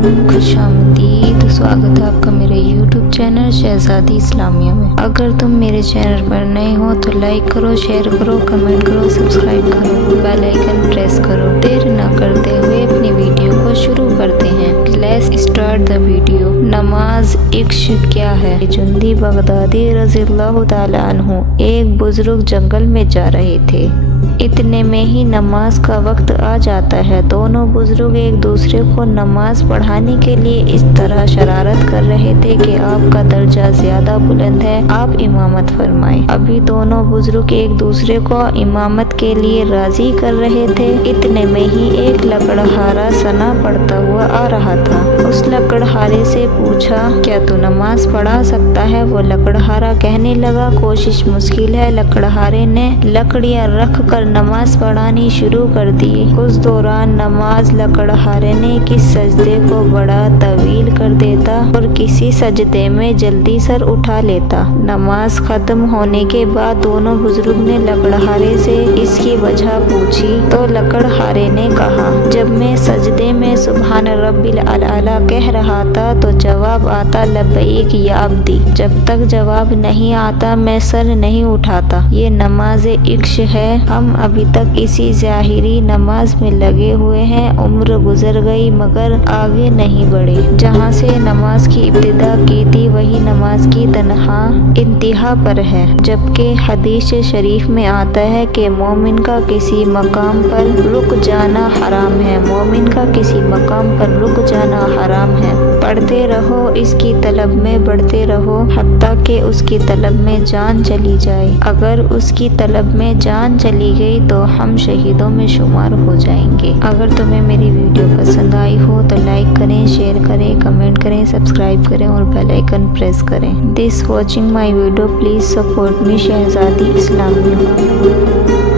वालेकुम, खुशामदीद। स्वागत है आपका मेरे YouTube चैनल शहजादी इस्लामिया में। अगर तुम मेरे चैनल पर नए हो तो लाइक करो, शेयर करो, कमेंट करो, सब्सक्राइब करो, बेल आइकन प्रेस करो। देर न करते हुए अपनी वीडियो को शुरू करते हैं। Let's start the video. नमाज इश्क क्या है? जुंदी बगदादी रज़ियल्लाहु ताला अन्हु एक बुजुर्ग जंगल में जा रहे थे। इतने में ही नमाज का वक्त आ जाता है। दोनों बुजुर्ग एक दूसरे को नमाज पढ़ाने के लिए इस तरह शरारत कर रहे थे कि आपका दर्जा ज्यादा बुलंद है, आप इमामत फरमाएं। अभी दोनों बुजुर्ग एक दूसरे को इमामत के लिए राजी कर रहे थे। इतने में ही एक लकड़हारा सना पढ़ता हुआ आ रहा था। उस लकड़हारे से पूछा, क्या तू नमाज पढ़ा सकता है? वो लकड़हारा कहने लगा, कोशिश मुश्किल है। लकड़हारे ने लकड़ियां रख कर नमाज पढ़ानी शुरू कर दी। उस दौरान नमाज लकड़हारे ने किस सजदे को बड़ा तवील कर देता और किसी सजदे में जल्दी सर उठा लेता। नमाज खत्म होने के बाद दोनों बुजुर्ग ने लकड़हारे से इसकी वजह पूछी तो लकड़हारे ने कहा, जब मैं सजदे में सुभान रब्बिल आला कह रहा था तो जवाब आता लब्बैक या अब्दी। जब तक जवाब नहीं आता मैं सर नहीं उठाता। ये नमाज इश्क है। हम अभी तक इसी ज़ाहिरी नमाज में लगे हुए हैं। उम्र गुजर गई मगर आगे नहीं बढ़े। जहाँ से नमाज की इब्तिदा की थी वही नमाज की तनहा इंतहा पर है। जबकि हदीस शरीफ में आता है कि मोमिन का किसी मकाम पर रुक जाना हराम है। मोमिन का किसी मकाम पर रुक जाना हराम है। पढ़ते रहो, इसकी तलब में बढ़ते रहो, हत्ता कि उसकी तलब में जान चली जाए। अगर उसकी तलब में जान चली गई तो हम शहीदों में शुमार हो जाएंगे। अगर तुम्हें मेरी वीडियो पसंद आई हो तो लाइक करें, शेयर करें, कमेंट करें, सब्सक्राइब करें और बेल आइकन प्रेस करें। This watching my video, please support me Shahzadi Islamia.